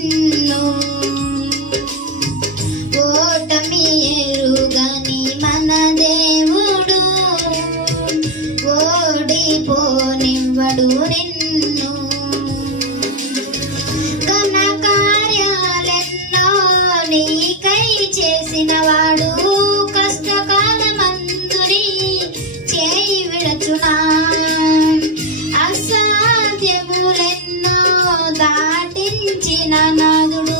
నిన్ను ఓటమి ఎరుగని మన దేవుడు ఓడిపోనివ్వడు నిన్ను ఘన కార్యాలెన్నో నీకై చేసినవాడు కష్టకాలమందుని చేయి విడచునా అసాధ్యములెన్నో దాటించిన నాదుడు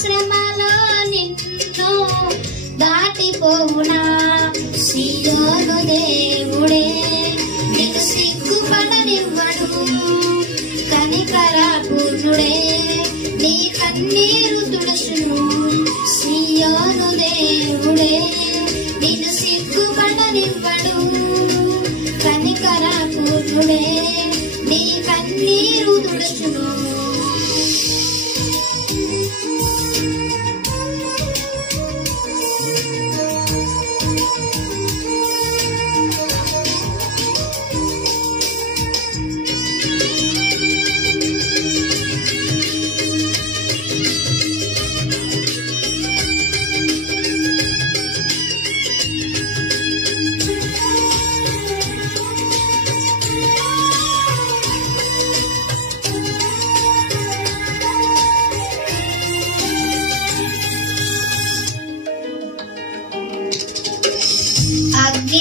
శ్రమలో నిన్ను దాటిపోవునా సియోను దేవుడే నీకు సిగ్గుపడనివ్వడు కనికర పూర్ణుడే నీ కన్నీరు తుడుచును సియోను దేవుడే నిన్ను సిగ్గుపడనివ్వడు కనికర పూర్ణుడే నీ కన్నీరు తుడుచును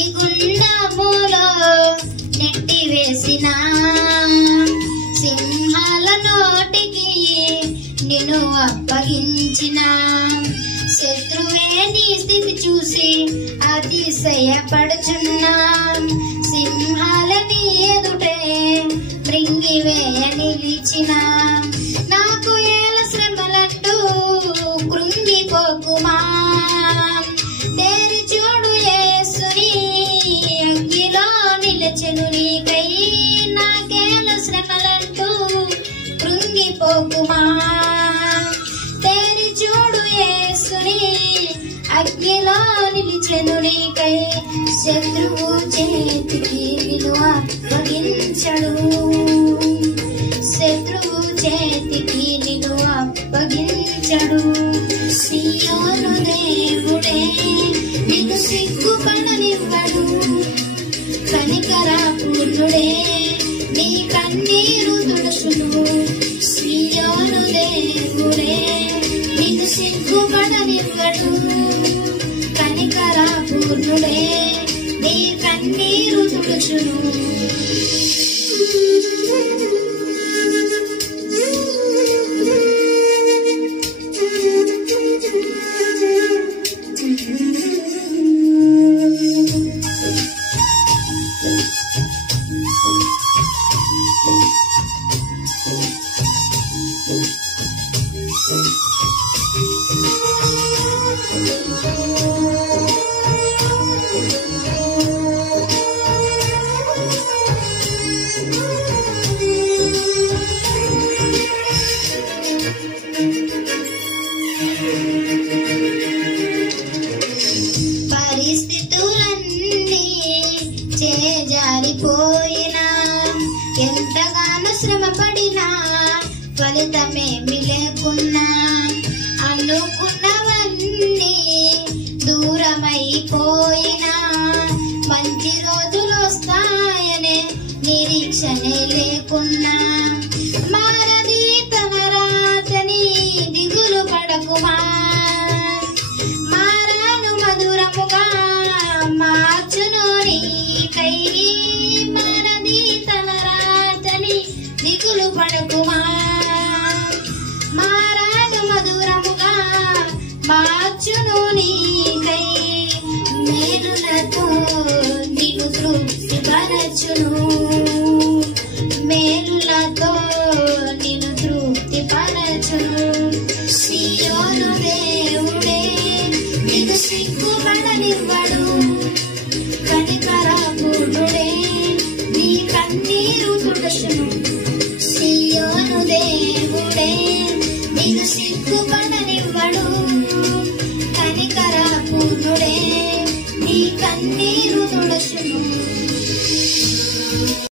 అగ్నిగుండములో నెట్టివేసిన సింహాల నోటికి నిన్ను అప్పగించిన శత్రువే నీ స్థితి చూసి అతిశయపడుచున్నా సింహాల నీ ఎదుటే మృంగివేయ నిలిచిన నాకు ఏల శ్రమలంటూ కృంగిపోకుమా చూడు యేసుని అగ్నిలో నిలచెను నీకై నాకేల శ్రమలంటూ కృంగిపోకుమా తేరి చూడు యేసుని అగ్నిలో నిలిచెను నీకై శత్రువు చేతికి నిన్ను అప్పగించడు శత్రువు చేతికి నిన్ను అప్పగించడు సియోను దేవుడే నీకు సిగ్గుపడనివ్వడు కనికర పూర్ణుడే నీ కన్నీరు తుడుచును సియోను దేవుడే నీకు సిగ్గుపడనివ్వడు కనికర పూర్ణుడే నీ కన్నీరు తుడుచును పరిస్థితులన్నీ చేజారిపోయినా ఎంతగానో శ్రమపడినా ఫలితమేమి లేకున్నా అనుకున్నవన్నీ దూరమైపోయినా మంచి రోజులు వస్తాయనే నిరీక్షనే లేకున్నా మారది తన రాతని దిగులు పడకుమా మారాను మధురముగా మార్చును నీకై మారది తన రాతని దిగులు పడకుమా మారాను మధురముగా మార్చును నీకై మేలులతో నిన్ను తృప్తిపరచును మేలులతో నిన్ను తృప్తిపరచును సియోను దేవుడే నీకు సిగ్గుపడనివ్వడు కనికర పూర్ణుడే నీ కన్నీరు తుడుచును సియోను దేవుడే నీకు సిగ్గుపడనివ్వడు కనికర పూర్ణుడే నీ కన్నీరు తుడుచును